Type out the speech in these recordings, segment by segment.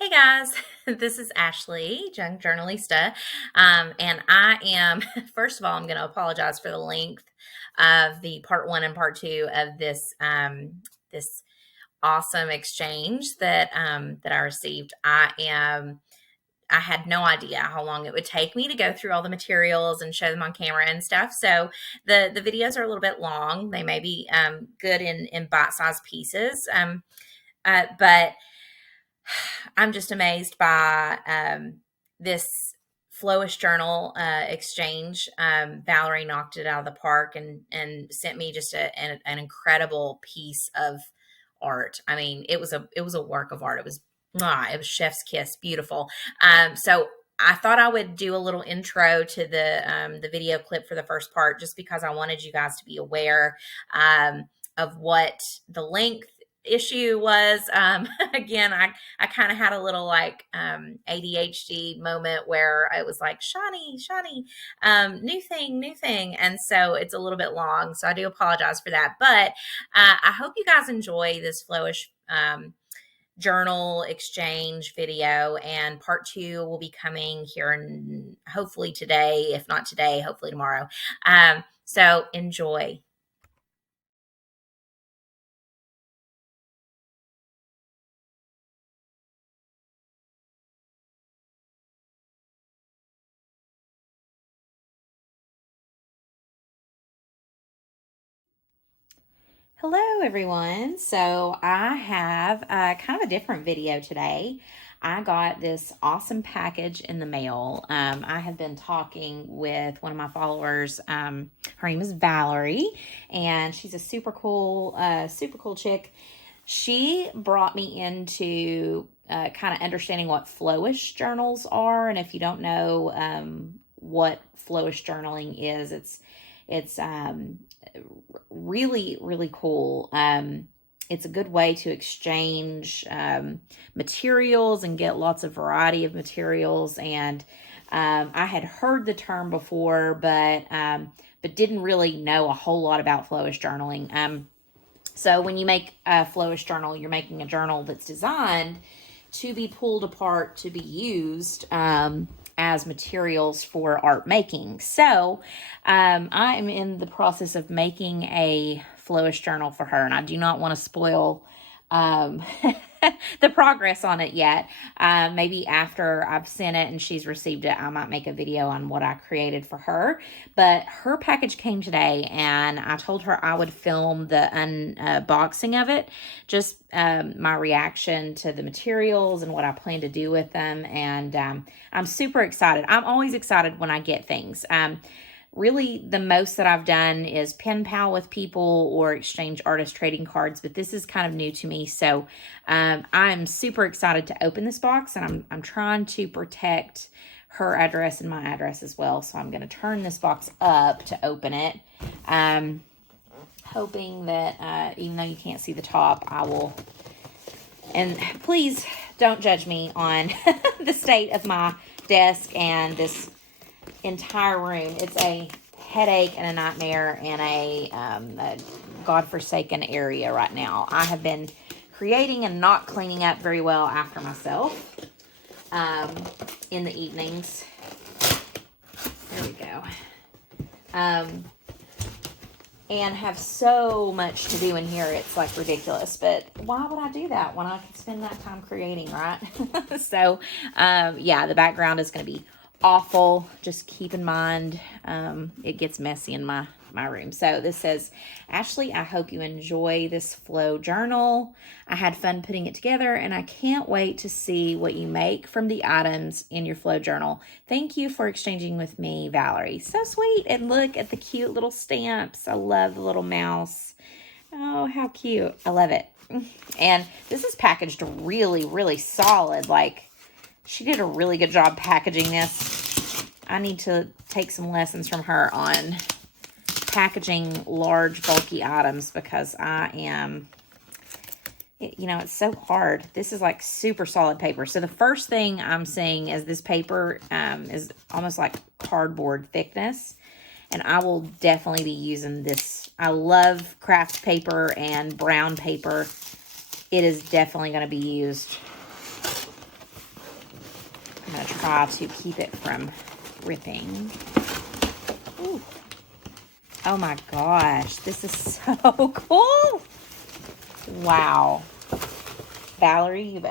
Hey guys, this is Ashley, Young Journalista, and I am, first of all, I'm going to apologize for the length of the part one and part two of this awesome exchange that I received. I had no idea how long it would take me to go through all the materials and show them on camera and stuff. So the videos are a little bit long. They may be good in bite-sized pieces, but I'm just amazed by this Flowish Journal exchange. Valarie knocked it out of the park and sent me just an incredible piece of art. I mean, it was a work of art. It was chef's kiss, beautiful. So I thought I would do a little intro to the video clip for the first part, just because I wanted you guys to be aware of what the length issue was. Again, I kind of had a little like ADHD moment where it was like shiny, new thing, and so it's a little bit long. So I do apologize for that, but I hope you guys enjoy this Flowish journal exchange video, and part two will be coming here and hopefully today. If not today, hopefully tomorrow. So enjoy. Hello, everyone. So I have kind of a different video today. I got this awesome package in the mail. I have been talking with one of my followers. Her name is Valarie, and she's a super cool chick. She brought me into kind of understanding what flowish journals are, and if you don't know what flowish journaling is, it's really cool. It's a good way to exchange materials and get lots of variety of materials. And I had heard the term before, but didn't really know a whole lot about flowish journaling. So when you make a flowish journal, you're making a journal that's designed to be pulled apart to be used as materials for art making. So I am in the process of making a flowish journal for her, and I do not want to spoil um, the progress on it yet. Maybe after I've sent it and she's received it, I might make a video on what I created for her. But her package came today, and I told her I would film the unboxing of it, just my reaction to the materials and what I plan to do with them. And I'm super excited. I'm always excited when I get things. Really, the most that I've done is pen pal with people or exchange artist trading cards, but this is kind of new to me. So I'm super excited to open this box, and I'm trying to protect her address and my address as well. So I'm going to turn this box up to open it. Hoping that even though you can't see the top, I will. And please don't judge me on the state of my desk and this entire room. It's a headache and a nightmare and a godforsaken area right now. I have been creating and not cleaning up very well after myself in the evenings. There we go. And have so much to do in here, it's like ridiculous. But why would I do that when I could spend that time creating, right? So yeah, the background is going to be awful. Just keep in mind it gets messy in my room. So this says, Ashley, I hope you enjoy this flow journal. I had fun putting it together, and I can't wait to see what you make from the items in your flow journal. Thank you for exchanging with me, Valarie. So sweet. And look at the cute little stamps. I love the little mouse. Oh, how cute. I love it. And this is packaged really solid. Like, she did a really good job packaging this. I need to take some lessons from her on packaging large, bulky items, because I am, it's so hard. This is like super solid paper. So the first thing I'm seeing is this paper is almost like cardboard thickness. And I will definitely be using this. I love craft paper and brown paper. It is definitely going to be used I'm going to try to keep it from ripping. Ooh. Oh my gosh, this is so cool. Wow. Valarie, you've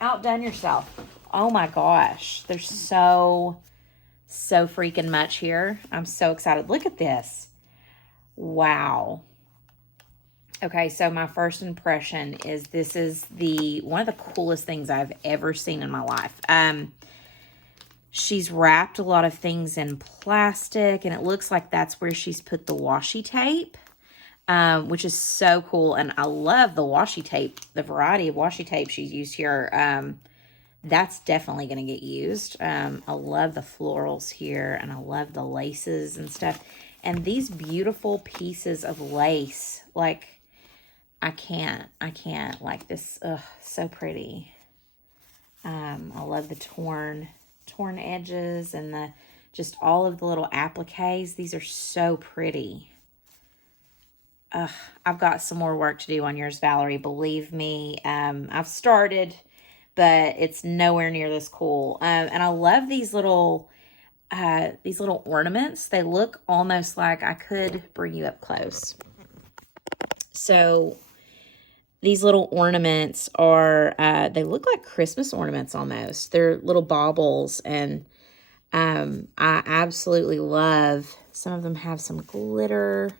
outdone yourself. Oh my gosh, there's so freaking much here. I'm so excited. Look at this. Wow. Okay, so my first impression is this is one of the coolest things I've ever seen in my life. She's wrapped a lot of things in plastic, and it looks like that's where she's put the washi tape, which is so cool. And I love the washi tape, the variety of washi tape she's used here. That's definitely going to get used. I love the florals here, and I love the laces and stuff. And these beautiful pieces of lace, like, I can't like this. Ugh, so pretty. I love the torn edges and just all of the little appliques. These are so pretty. I've got some more work to do on yours, Valarie. Believe me. I've started, but it's nowhere near this cool. And I love these little ornaments. They look almost like I could bring you up close. So these little ornaments are, they look like Christmas ornaments almost. They're little baubles, and I absolutely love, some of them have some glitter,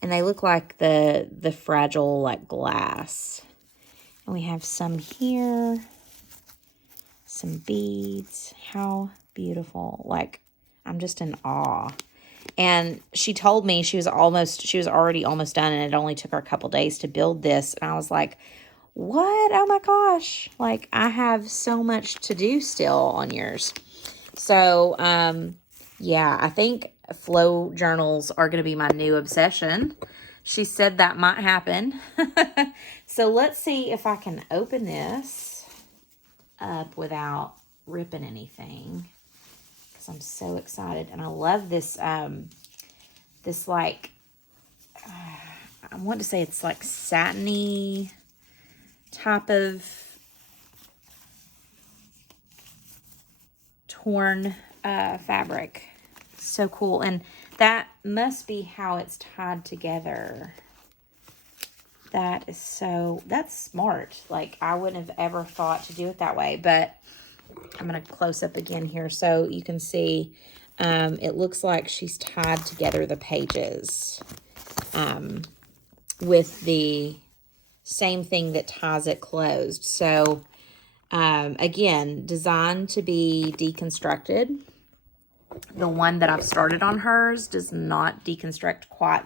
and they look like the fragile, like, glass. And we have some here, some beads. How beautiful. Like, I'm just in awe. And she told me she was already almost done, and it only took her a couple days to build this. And I was like, what? Oh my gosh. Like, I have so much to do still on yours. So, yeah, I think flow journals are going to be my new obsession. She said that might happen. So let's see if I can open this up without ripping anything. I'm so excited, and I love this, this, like, I want to say it's like satiny type of torn fabric. So cool, and that must be how it's tied together. That's smart. Like, I wouldn't have ever thought to do it that way, but I'm going to close up again here so you can see. It looks like she's tied together the pages with the same thing that ties it closed. So, again, designed to be deconstructed. The one that I've started on hers does not deconstruct quite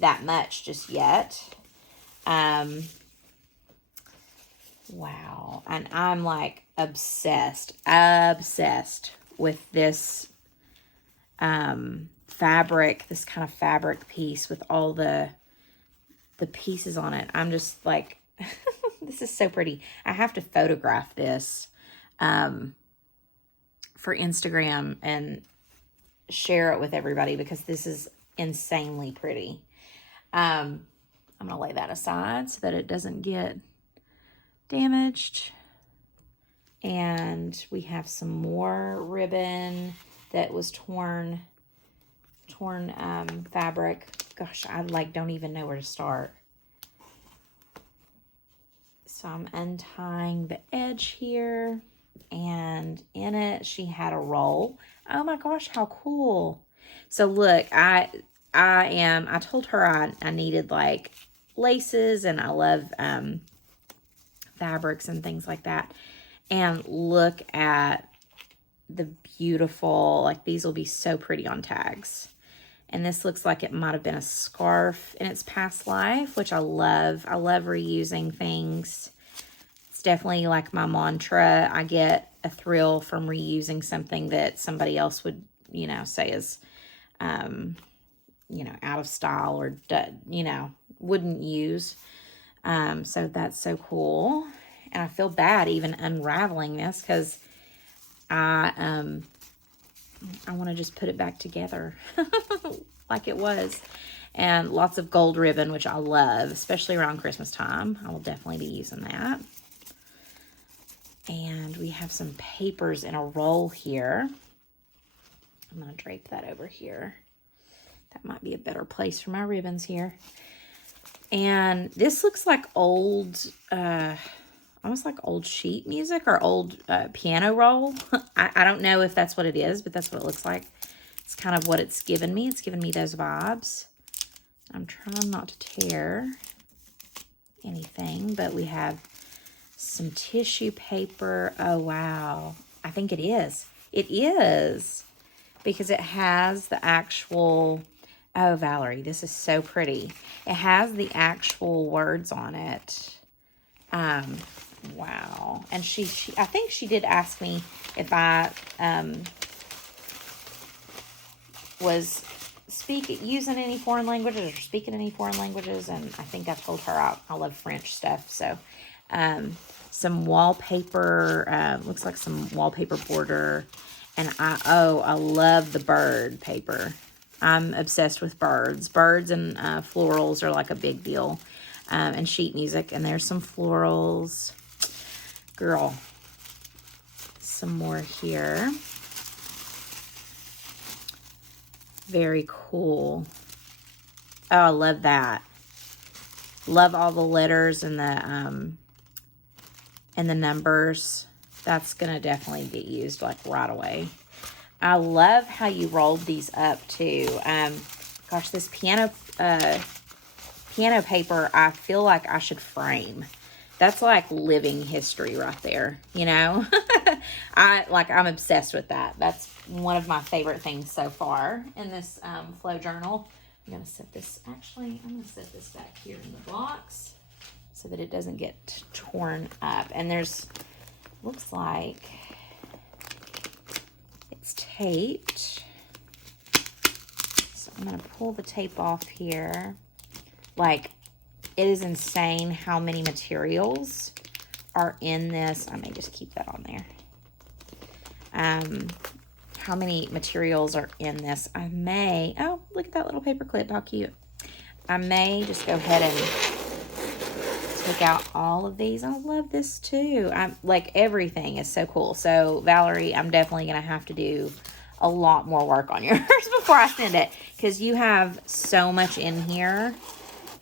that much just yet. Wow. And I'm like obsessed with this fabric, this kind of fabric piece with all the pieces on it. I'm just like, this is so pretty. I have to photograph this for Instagram and share it with everybody because this is insanely pretty. I'm going to lay that aside so that it doesn't get damaged. And we have some more ribbon that was torn fabric. Gosh, I don't even know where to start. So I'm untying the edge here, and in it she had a roll. Oh my gosh, how cool. So look, I told her I needed like laces, and I love fabrics and things like that. And look at the beautiful, like, these will be so pretty on tags. And this looks like it might have been a scarf in its past life, which I love. I love reusing things. It's definitely like my mantra. I get a thrill from reusing something that somebody else would, say is, out of style or, wouldn't use. So that's so cool. And I feel bad even unraveling this because I want to just put it back together like it was. And lots of gold ribbon, which I love, especially around Christmas time. I will definitely be using that. And we have some papers in a roll here. I'm going to drape that over here. That might be a better place for my ribbons here. And this looks like old, almost like old sheet music or old piano roll. I don't know if that's what it is, but that's what it looks like. It's kind of what it's given me. It's given me those vibes. I'm trying not to tear anything, but we have some tissue paper. Oh, wow. I think it is. It is. Because it has the actual... Oh, Valarie, this is so pretty. It has the actual words on it. Wow. And she I think she did ask me if I was using any foreign languages or speaking any foreign languages. And I think I told her I love French stuff. So, some wallpaper, looks like some wallpaper border. And I love the bird paper. I'm obsessed with birds. Birds and florals are like a big deal. And sheet music. And there's some florals. Girl. Some more here. Very cool. Oh, I love that. Love all the letters and the numbers. That's going to definitely get used like right away. I love how you rolled these up too. Gosh, this piano paper, I feel like I should frame. That's like living history right there, you know? I'm obsessed with that. That's one of my favorite things so far in this flow journal. I'm going to set this, actually, I'm going to set this back here in the box so that it doesn't get torn up. And there's, looks like it's taped. So I'm going to pull the tape off here. Like, it is insane how many materials are in this. I may just keep that on there. How many materials are in this. I may, oh, look at that little paper clip. How cute. I may just go ahead and take out all of these. I love this too. I'm like, everything is so cool. So Valarie, I'm definitely going to have to do a lot more work on yours before I send it, because you have so much in here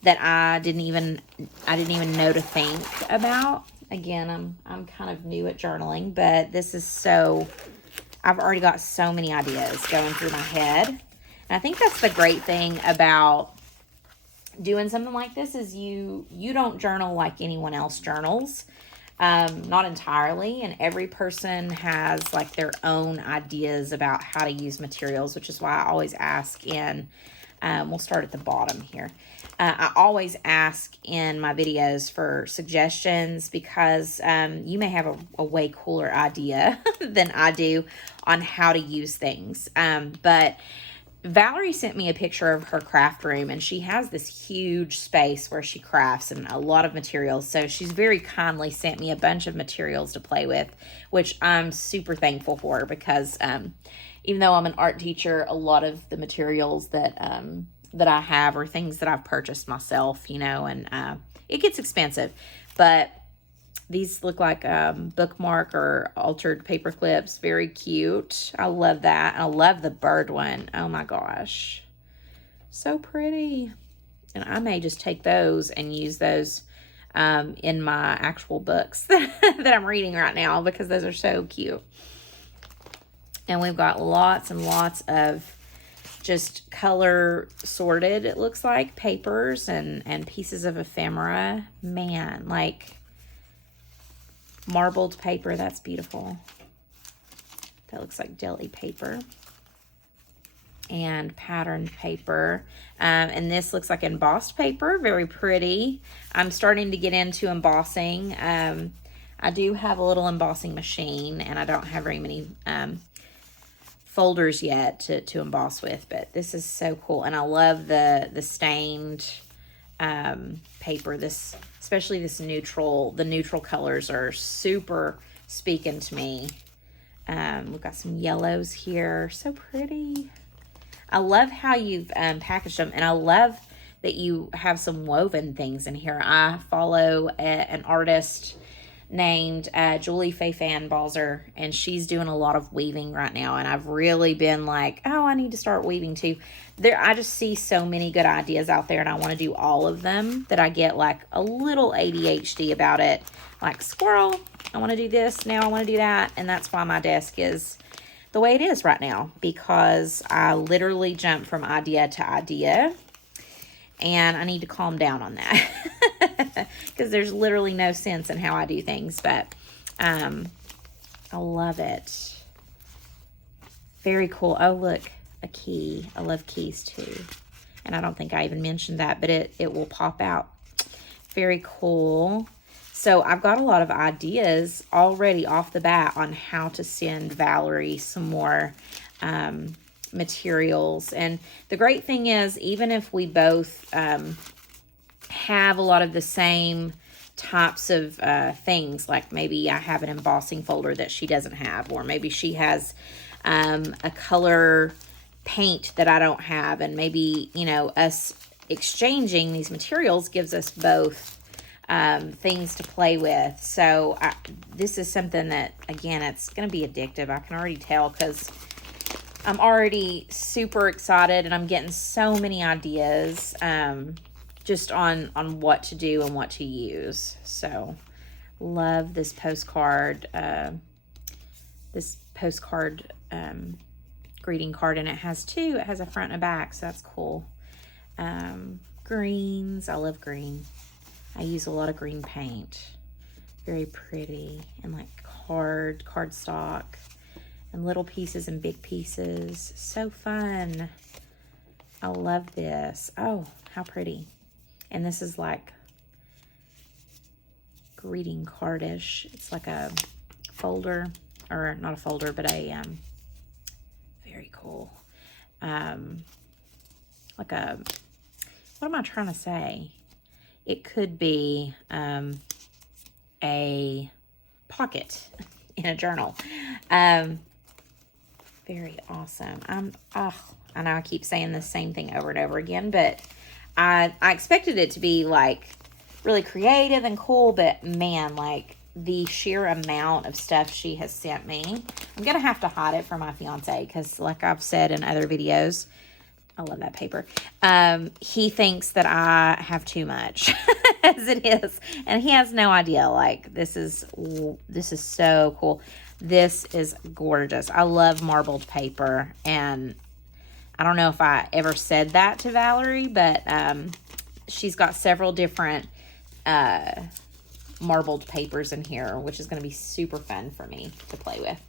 that I didn't even know to think about. Again, I'm kind of new at journaling, but this is so, I've already got so many ideas going through my head. And I think that's the great thing about doing something like this is you don't journal like anyone else journals. Not entirely. And every person has like their own ideas about how to use materials, which is why I always ask in, we'll start at the bottom here. I always ask in my videos for suggestions, because you may have a way cooler idea than I do on how to use things. But Valarie sent me a picture of her craft room, and she has this huge space where she crafts and a lot of materials. So she's very kindly sent me a bunch of materials to play with, which I'm super thankful for, because even though I'm an art teacher, a lot of the materials that I have are things that I've purchased myself, you know, and it gets expensive. But these look like bookmark or altered paper clips. Very cute. I love that. I love the bird one. Oh my gosh. So pretty. And I may just take those and use those in my actual books that I'm reading right now, because those are so cute. And we've got lots and lots of just color sorted, it looks like, papers and pieces of ephemera. Man, like marbled paper. That's beautiful. That looks like deli paper. And patterned paper. And this looks like embossed paper. Very pretty. I'm starting to get into embossing. I do have a little embossing machine, and I don't have very many folders yet to emboss with, but this is so cool. And I love the stained paper. This, especially this neutral, the neutral colors are super speaking to me. We've got some yellows here. So pretty. I love how you've packaged them, and I love that you have some woven things in here. I follow an artist named Julie Faye Fanbalzer, and she's doing a lot of weaving right now, and I've really been like, oh, I need to start weaving too. I just see so many good ideas out there, and I want to do all of them, that I get like a little ADHD about it, like, squirrel, I want to do this now, I want to do that. And that's why my desk is the way it is right now, because I literally jump from idea to idea, and I need to calm down on that because there's literally no sense in how I do things. But I love it. Very cool. Oh, look, a key. I love keys too. And I don't think I even mentioned that, but it will pop out. Very cool. So I've got a lot of ideas already off the bat on how to send Valarie some more materials. And the great thing is, even if we both have a lot of the same types of things, like maybe I have an embossing folder that she doesn't have, or maybe she has a color paint that I don't have, and maybe, you know, us exchanging these materials gives us both things to play with. So this is something that, again, it's going to be addictive. I can already tell, because I'm already super excited, and I'm getting so many ideas just on what to do and what to use. So love this postcard, greeting card, and it has two. It has a front and a back, so that's cool. Greens, I love green. I use a lot of green paint. Very pretty, and like cardstock, and little pieces and big pieces. So fun. I love this. Oh, how pretty. And this is like greeting cardish. It's like a folder, or not a folder, but a very cool. Like a, what am I trying to say? It could be a pocket in a journal. Very awesome. I know I keep saying the same thing over and over again, but I expected it to be like really creative and cool, but man, like the sheer amount of stuff she has sent me, I'm gonna have to hide it from my fiance, because like I've said in other videos, I love that paper. He thinks that I have too much as it is, and he has no idea. Like, this is so cool. This is gorgeous. I love marbled paper, and I don't know if I ever said that to Valarie, but she's got several different marbled papers in here, which is going to be super fun for me to play with.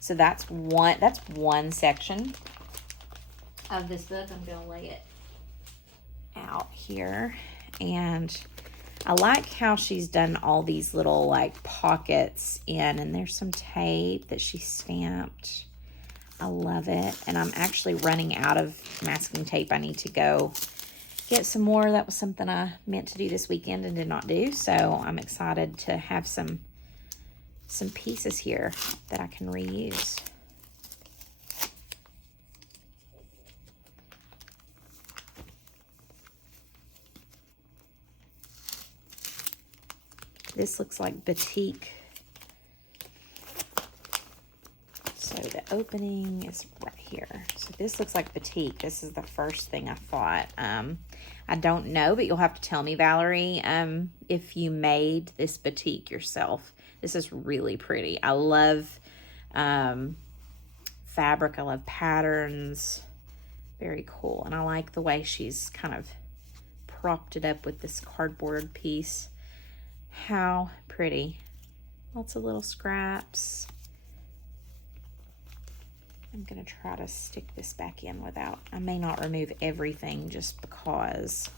So that's one section of this book. I'm going to lay it out here, and I like how she's done all these little like pockets in, and there's some tape that she stamped. I love it. And I'm actually running out of masking tape. I need to go get some more. That was something I meant to do this weekend and did not do, so I'm excited to have some pieces here that I can reuse. This looks like batik. So the opening is right here. So this looks like batik. This is the first thing I thought. I don't know, but you'll have to tell me, Valarie, if you made this batik yourself. This is really pretty. I love fabric. I love patterns. Very cool. And I like the way she's kind of propped it up with this cardboard piece. How pretty. Lots of little scraps. I'm going to try to stick this back in without, I may not remove everything just because,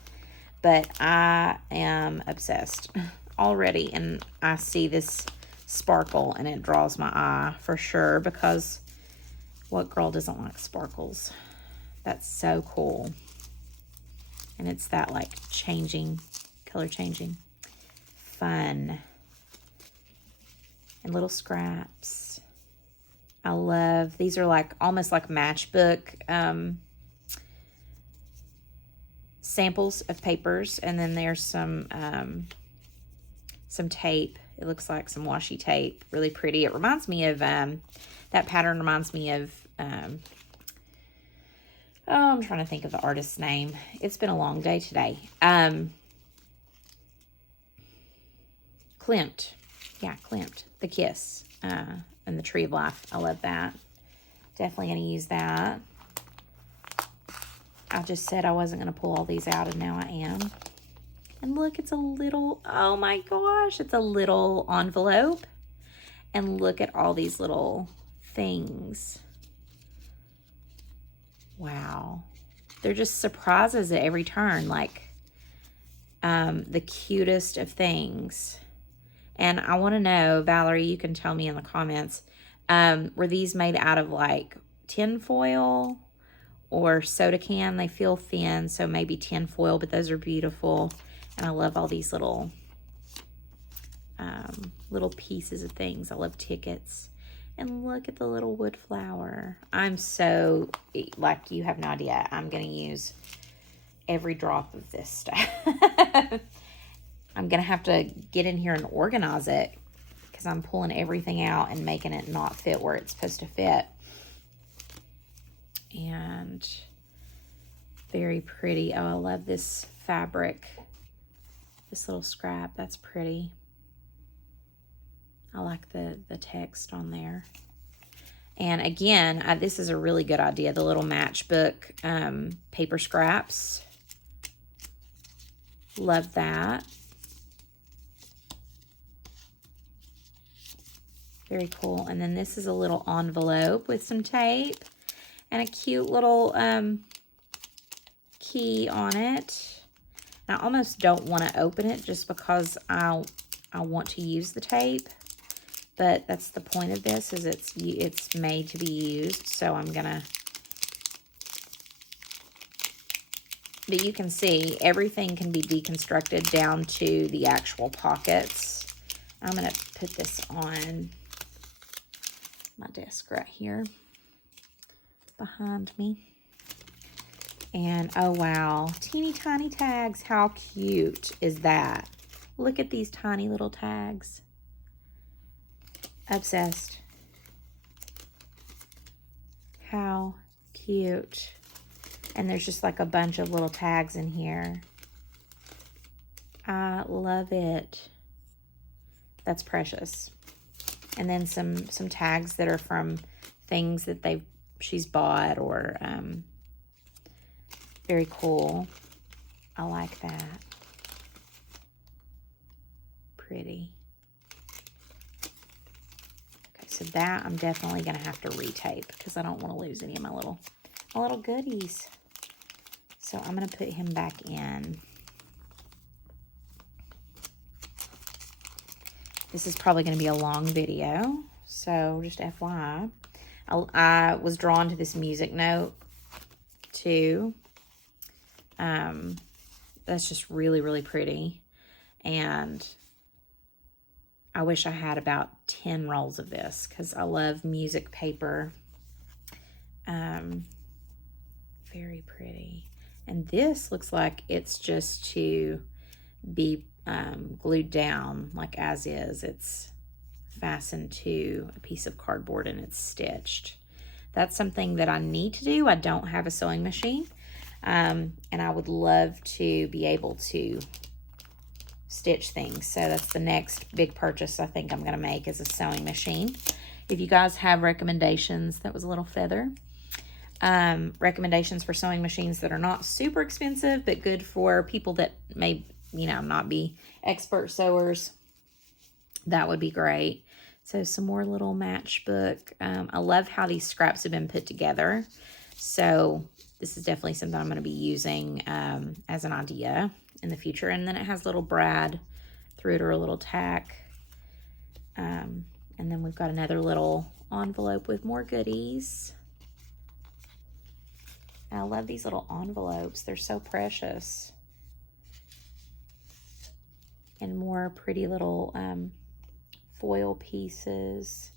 but I am obsessed already, and I see this sparkle and it draws my eye for sure, because what girl doesn't like sparkles? That's so cool. And it's that like color changing. Fun. And little scraps. I love, these are like almost like matchbook samples of papers, and then there's some tape It looks like some washi tape. Really pretty. It reminds me of, that pattern reminds me of, oh, I'm trying to think of the artist's name. It's been a long day today. Klimt. Yeah, Klimt. The Kiss. And the Tree of Life. I love that. Definitely going to use that. I just said I wasn't going to pull all these out, and now I am. And look, it's a little, oh my gosh, it's a little envelope. And look at all these little things. Wow. They're just surprises at every turn, like the cutest of things. And I want to know, Valerie, you can tell me in the comments, were these made out of like tin foil or soda can? They feel thin, so maybe tin foil, but those are beautiful. And I love all these little little pieces of things. I love tickets. And look at the little wood flower. I'm so, like, you have no idea. I'm going to use every drop of this stuff. I'm going to have to get in here and organize it because I'm pulling everything out and making it not fit where it's supposed to fit. And very pretty. Oh, I love this fabric. This little scrap. That's pretty. I like the text on there. And again, this is a really good idea. The little matchbook paper scraps. Love that. Very cool. And then this is a little envelope with some tape and a cute little key on it. And I almost don't want to open it just because I want to use the tape. But that's the point of this, is it's made to be used. So I'm gonna, but you can see everything can be deconstructed down to the actual pockets. I'm gonna put this on my desk right here behind me. And oh wow, teeny tiny tags. How cute is that? Look at these tiny little tags. Obsessed. How cute. And there's just like a bunch of little tags in here. I love it. That's precious. And then some tags that are from things that she's bought, or very cool. I like that. Pretty. So that I'm definitely going to have to retape because I don't want to lose any of my little goodies. So I'm going to put him back in. This is probably going to be a long video, so just FYI. I was drawn to this music note too. That's just really, really pretty. And I wish I had about 10 rolls of this because I love music paper. Very pretty. And this looks like it's just to be glued down like as is. It's fastened to a piece of cardboard and it's stitched. That's something that I need to do. I don't have a sewing machine. And I would love to be able to stitch things. So that's the next big purchase I think I'm going to make, is a sewing machine. If you guys have recommendations, that was a little feather. Recommendations for sewing machines that are not super expensive, but good for people that may, not be expert sewers, that would be great. So some more little matchbook. I love how these scraps have been put together. So this is definitely something I'm going to be using as an idea in the future. And then it has little brad through it, or a little tack. And then we've got another little envelope with more goodies. I love these little envelopes. They're so precious. And more pretty little foil pieces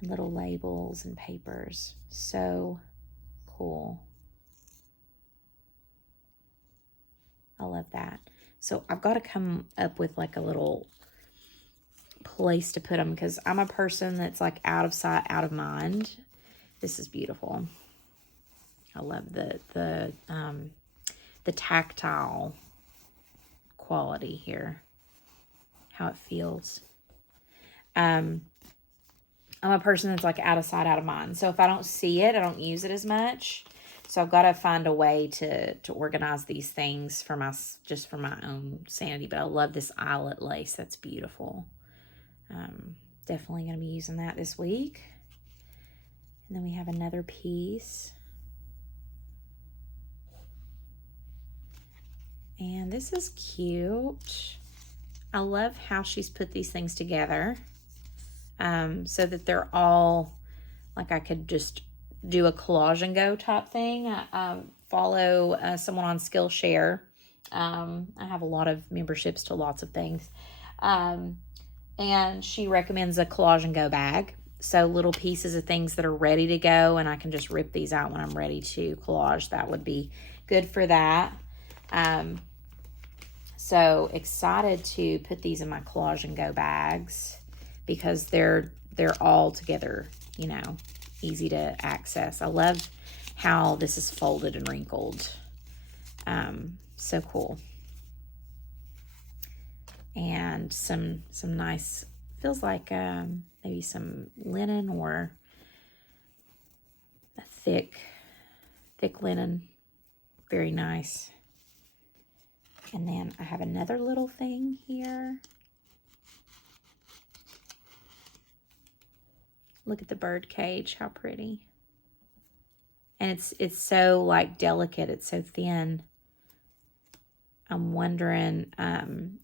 and little labels and papers. So cool. I love that. So I've got to come up with like a little place to put them because I'm a person that's like out of sight, out of mind. This is beautiful. I love the tactile quality here, how it feels. I'm a person that's like out of sight, out of mind. So if I don't see it, I don't use it as much. So I've got to find a way to organize these things for just for my own sanity. But I love this eyelet lace. That's beautiful. Definitely going to be using that this week. And then we have another piece. And this is cute. I love how she's put these things together. So that they're all, like I could just do a collage and go type thing. I follow someone on Skillshare. I have a lot of memberships to lots of things. And she recommends a collage and go bag. So little pieces of things that are ready to go, and I can just rip these out when I'm ready to collage. That would be good for that. So excited to put these in my collage and go bags because they're all together, you know, easy to access. I love how this is folded and wrinkled. So cool. And some nice, feels like maybe some linen or a thick linen. Very nice. And then I have another little thing here. Look at the bird cage, how pretty. And it's so like delicate, it's so thin. I'm wondering,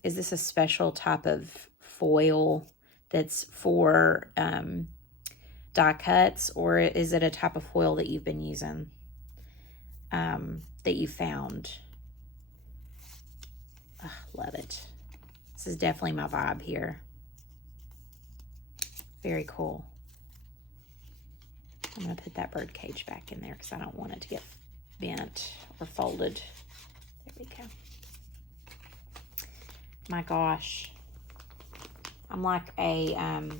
is this a special type of foil that's for die cuts, or is it a type of foil that you've been using, that you found? Oh, love it. This is definitely my vibe here. Very cool. I'm going to put that bird cage back in there because I don't want it to get bent or folded. There we go. My gosh. I'm like an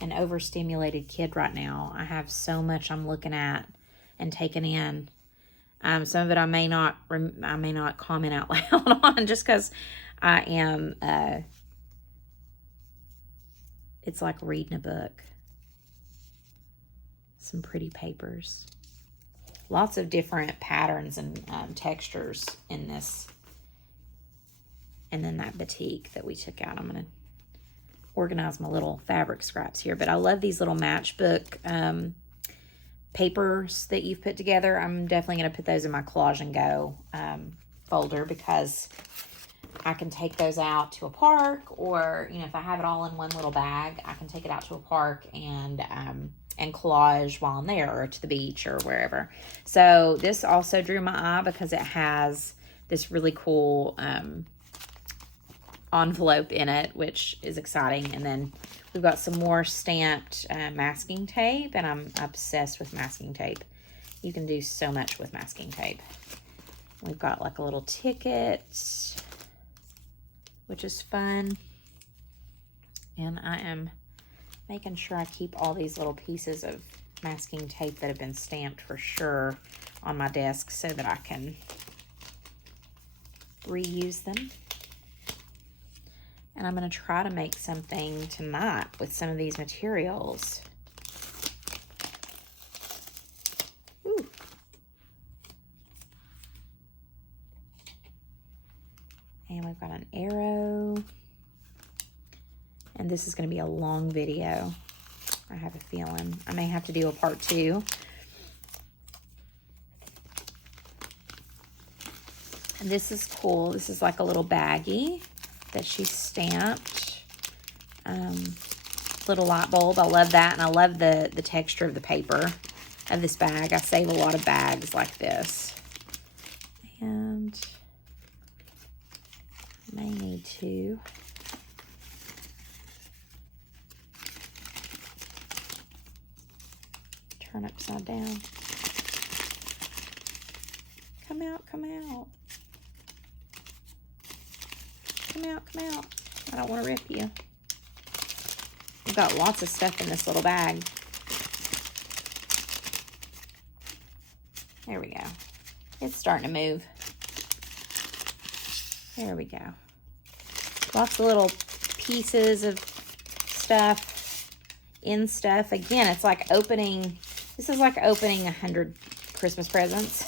overstimulated kid right now. I have so much I'm looking at and taking in. Some of it I may not comment out loud on just because I am, it's like reading a book. Some pretty papers. Lots of different patterns and textures in this. And then that batik that we took out. I'm going to organize my little fabric scraps here. But I love these little matchbook papers that you've put together. I'm definitely going to put those in my collage and go folder because I can take those out to a park, or, you know, if I have it all in one little bag, I can take it out to a park and collage while I'm there, or to the beach or wherever. So this also drew my eye because it has this really cool envelope in it, which is exciting. And then we've got some more stamped masking tape, and I'm obsessed with masking tape. You can do so much with masking tape. We've got like a little ticket, which is fun. And I am making sure I keep all these little pieces of masking tape that have been stamped for sure on my desk so that I can reuse them. And I'm going to try to make something tonight with some of these materials. Ooh. And we've got an arrow. And this is going to be a long video. I have a feeling I may have to do a part 2. And this is cool. This is like a little baggie that she stamped. Little light bulb. I love that. And I love the texture of the paper of this bag. I save a lot of bags like this. And I may need to turn upside down. Come out, come out. Come out, come out. I don't want to rip you. I've got lots of stuff in this little bag. There we go. It's starting to move. There we go. Lots of little pieces of stuff in stuff. Again, it's like opening, this is like opening 100 Christmas presents.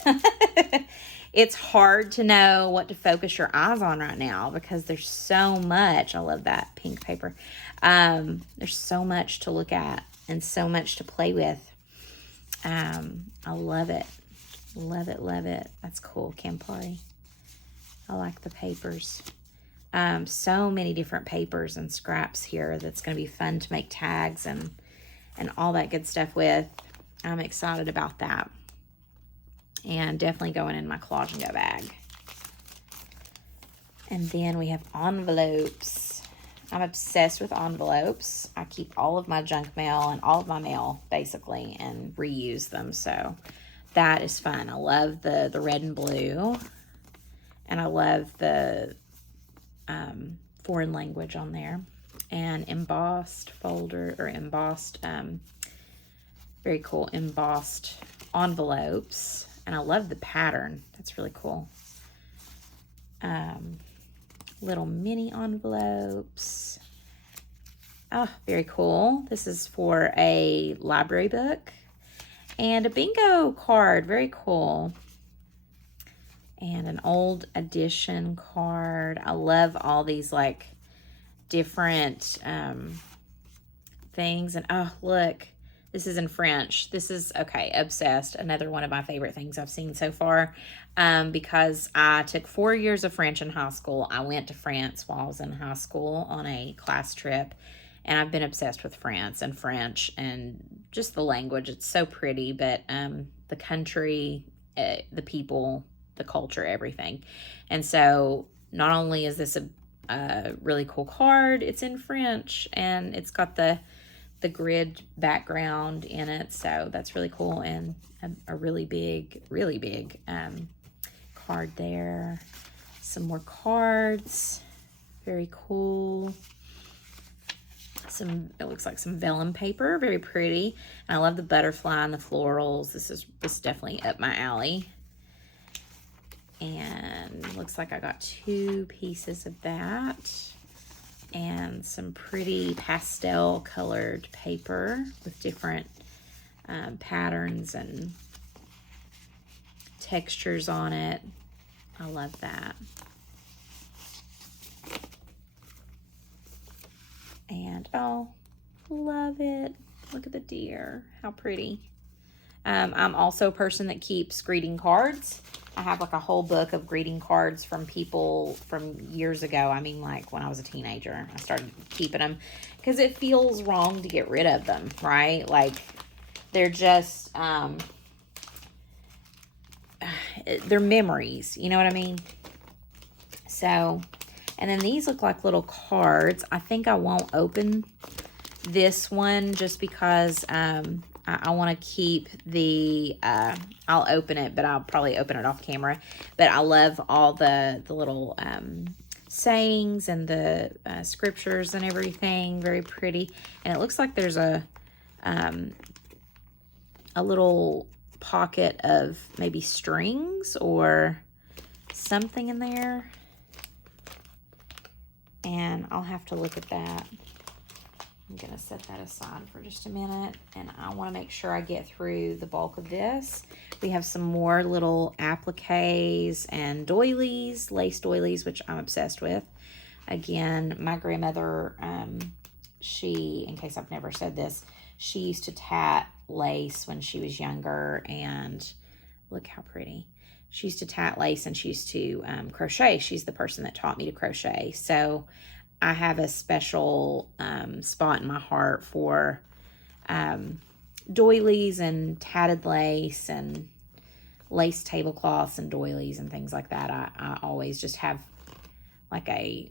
It's hard to know what to focus your eyes on right now because there's so much. I love that pink paper. There's so much to look at and so much to play with. I love it. Love it, love it. That's cool, Campari. I like the papers. So many different papers and scraps here that's going to be fun to make tags and all that good stuff with. I'm excited about that. And definitely going in my Collage and Go bag. And then we have envelopes. I'm obsessed with envelopes. I keep all of my junk mail and all of my mail, basically, and reuse them. So that is fun. I love the red and blue. And I love the foreign language on there. And embossed folder, or embossed, very cool, embossed envelopes. And I love the pattern. That's really cool. Little mini envelopes. Oh, very cool. This is for a library book. And a bingo card. Very cool. And an old edition card. I love all these like different things. And oh, look. This is in French. This is, okay, obsessed. Another one of my favorite things I've seen so far because I took 4 years of French in high school. I went to France while I was in high school on a class trip, and I've been obsessed with France and French and just the language. It's so pretty, but the country, the people, the culture, everything. And so not only is this a really cool card, it's in French, and it's got the grid background in it, so that's really cool. And a really big card there. Some more cards, very cool. It looks like some vellum paper, very pretty. And I love the butterfly and the florals. This is definitely up my alley. And looks like I got 2 pieces of that. And some pretty pastel colored paper with different patterns and textures on it. I love that. And oh, love it. Look at the deer. How pretty. I'm also a person that keeps greeting cards. I have like a whole book of greeting cards from people from years ago. I mean, like when I was a teenager, I started keeping them because it feels wrong to get rid of them, right? Like they're just, they're memories, you know what I mean? So, and then these look like little cards. I think I won't open this one just because, I want to keep the, I'll open it, but I'll probably open it off camera. But I love all the little sayings and the scriptures and everything. Very pretty. And it looks like there's a little pocket of maybe strings or something in there. And I'll have to look at that. I'm going to set that aside for just a minute, and I want to make sure I get through the bulk of this. We have some more little appliques and doilies, lace doilies, which I'm obsessed with. Again, my grandmother, she, in case I've never said this, she used to tat lace when she was younger, and look how pretty. She used to tat lace, and she used to crochet. She's the person that taught me to crochet. So I have a special spot in my heart for doilies and tatted lace and lace tablecloths and doilies and things like that. I always just have like a,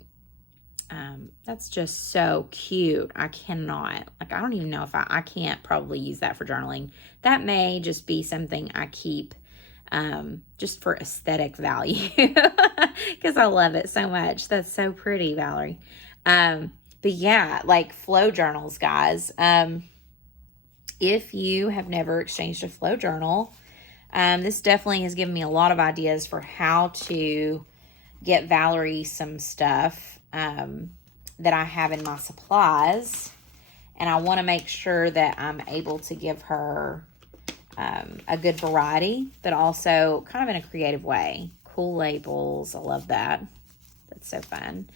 that's just so cute. I cannot, like, I don't even know if I can't probably use that for journaling. That may just be something I keep just for aesthetic value because I love it so much. That's so pretty, Valerie. but yeah, like flow journals, guys. If you have never exchanged a flow journal, this definitely has given me a lot of ideas for how to get Valarie some stuff that I have in my supplies. And I want to make sure that I'm able to give her a good variety, but also kind of in a creative way. Cool labels. I love that. That's so fun.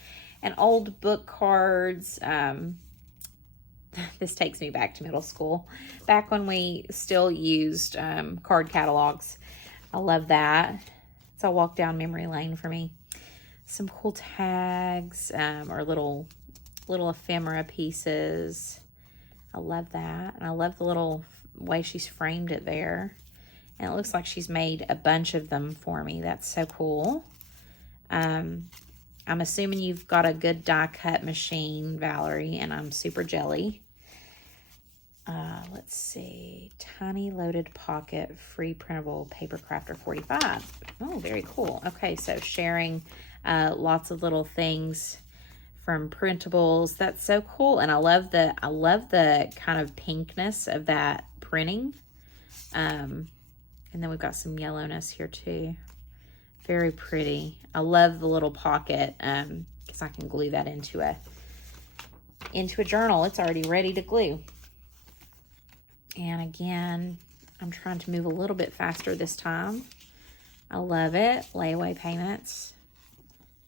And old book cards. This takes me back to middle school. Back when we still used card catalogs. I love that. It's a walk down memory lane for me. Some cool tags or little ephemera pieces. I love that. And I love the little way she's framed it there. And it looks like she's made a bunch of them for me. That's so cool. I'm assuming you've got a good die cut machine, Valarie, and I'm super jelly. Let's see. Tiny loaded pocket, free printable paper crafter 45. Oh, very cool. Okay, so sharing lots of little things from printables. That's so cool. And I love the kind of pinkness of that printing. And then we've got some yellowness here too. Very pretty. I love the little pocket because I can glue that into a journal. It's already ready to glue. And again, I'm trying to move a little bit faster this time. I love it. Layaway payments.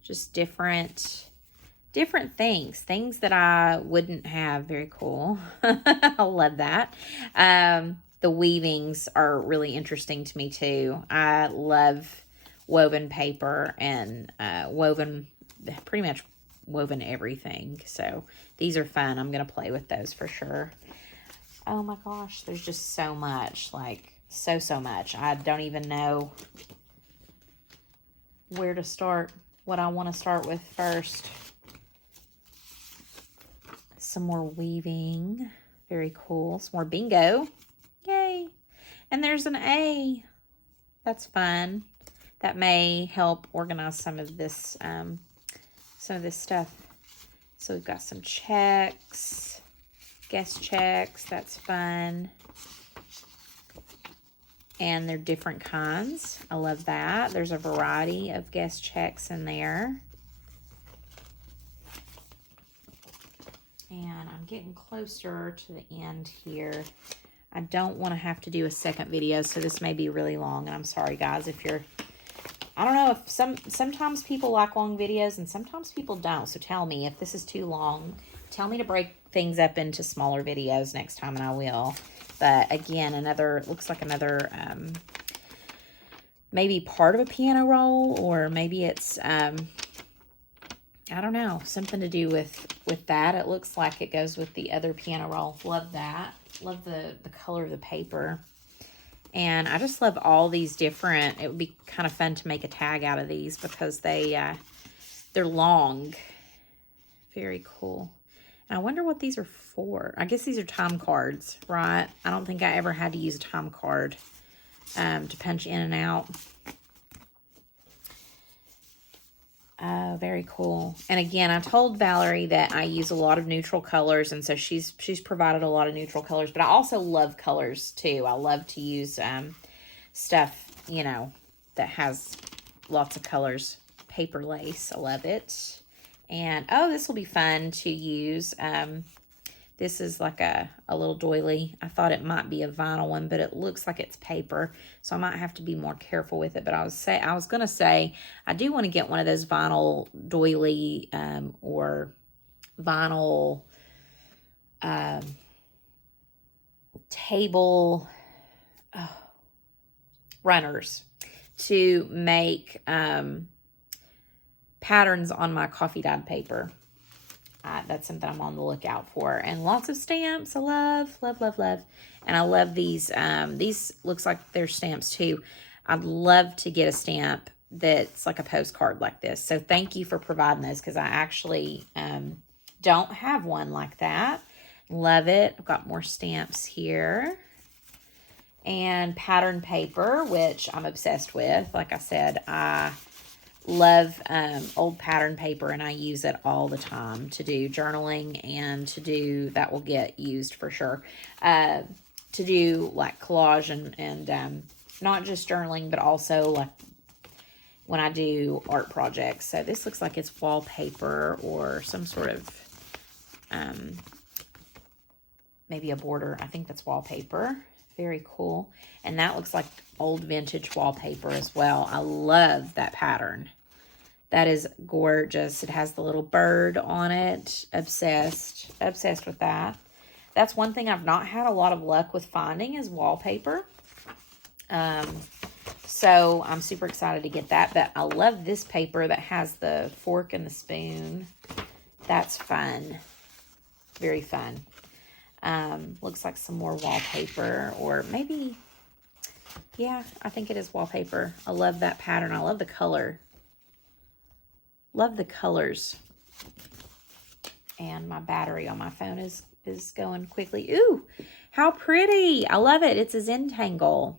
Just different things that I wouldn't have. Very cool. I love that. The weavings are really interesting to me too. I love woven paper and pretty much woven everything. So these are fun. I'm going to play with those for sure. Oh my gosh, there's just so much, like so much. I don't even know where to start, what I want to start with first. Some more weaving. Very cool. Some more bingo. Yay. And there's an A. That's fun. That may help organize some of this stuff. So we've got some checks, guest checks. That's fun. And they're different kinds. I love that. There's a variety of guest checks in there. And I'm getting closer to the end here. I don't want to have to do a second video, so this may be really long. And I'm sorry, guys, if you're... I don't know if sometimes people like long videos and sometimes people don't. So tell me if this is too long. Tell me to break things up into smaller videos next time, and I will. But again, looks like another, maybe part of a piano roll, or maybe it's, I don't know, something to do with that. It looks like it goes with the other piano roll. Love that. Love the color of the paper. And I just love all these different, it would be kind of fun to make a tag out of these because they're long. Very cool. And I wonder what these are for. I guess these are time cards, right? I don't think I ever had to use a time card to punch in and out. Oh, very cool. And again, I told Valarie that I use a lot of neutral colors, and so she's provided a lot of neutral colors, but I also love colors too. I love to use stuff, you know, that has lots of colors. Paper lace, I love it. And oh, this will be fun to use. This is like a little doily. I thought it might be a vinyl one, but it looks like it's paper. So I might have to be more careful with it. But I was going to say, I do want to get one of those vinyl doily or vinyl table runners to make patterns on my coffee dyed paper. That's something I'm on the lookout for. And lots of stamps. I love. And I love these. These looks like they're stamps too. I'd love to get a stamp that's like a postcard like this. So thank you for providing those, because I actually don't have one like that. Love it. I've got more stamps here. And pattern paper, which I'm obsessed with. Like I said, I Love old pattern paper, and I use it all the time to do journaling and to do, that will get used for sure, to do like collage and not just journaling, but also like when I do art projects. So this looks like it's wallpaper or some sort of maybe a border. I think that's wallpaper. Very cool. And that looks like old vintage wallpaper as well. I love that pattern. That is gorgeous. It has the little bird on it. Obsessed. Obsessed with that. That's one thing I've not had a lot of luck with finding is wallpaper. So I'm super excited to get that. But I love this paper that has the fork and the spoon. That's fun. Very fun. Looks like some more wallpaper, or maybe, yeah, I think it is wallpaper. I love that pattern. I love the color. Love the colors. And my battery on my phone is going quickly. Ooh, how pretty. I love it. It's a Zentangle.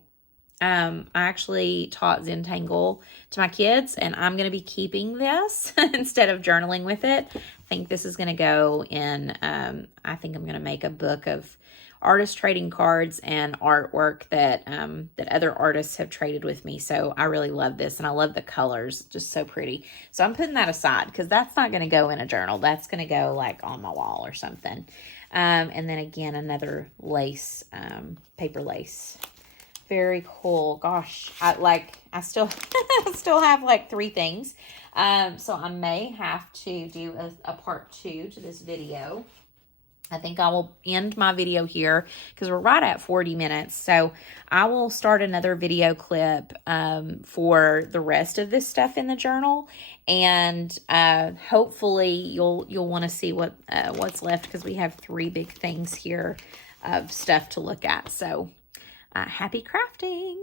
I actually taught Zentangle to my kids, and I'm going to be keeping this instead of journaling with it. I think this is going to go in, I think I'm going to make a book of artist trading cards and artwork that that other artists have traded with me. So I really love this, and I love the colors, just so pretty. So I'm putting that aside because that's not going to go in a journal. That's going to go like on my wall or something. And then again, another lace, paper lace. Very cool. Gosh, I still still have like 3 things. So I may have to do a part 2 to this video. I think I will end my video here because we're right at 40 minutes. So I will start another video clip for the rest of this stuff in the journal, and hopefully you'll want to see what's left, because we have 3 big things here of stuff to look at. So happy crafting.